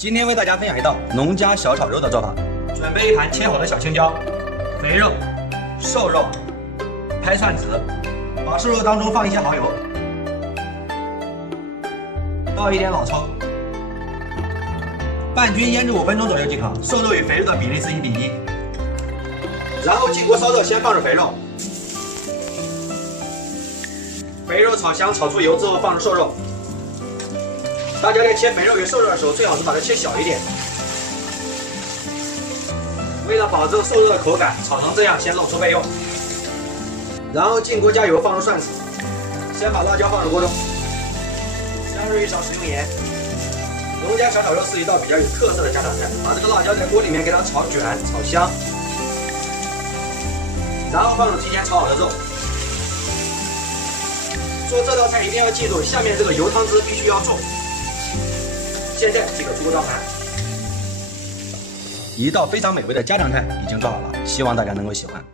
今天为大家分享一道农家小炒肉的做法。准备一盘切好的小青椒、肥肉、瘦肉、拍蒜子，把瘦肉当中放一些蚝油，倒一点老抽，拌均腌制5分钟左右即可。瘦肉与肥肉的比例是1比1。然后进锅烧热，先放入肥肉，肥肉炒香，炒出油之后放入瘦肉。大家在切肥肉与瘦肉的时候，最好是把它切小一点。为了保证瘦肉的口感，炒成这样先露出备用。然后进锅加油，放入蒜子，先把辣椒放入锅中，加入1勺食用盐。农家小炒肉是一道比较有特色的家常菜，把这个辣椒在锅里面给它炒卷、炒香。然后放入提前炒好的肉。做这道菜一定要记住，下面这个油汤汁必须要重。现在即可出锅招盘。一道非常美味的家常菜已经做好了，希望大家能够喜欢。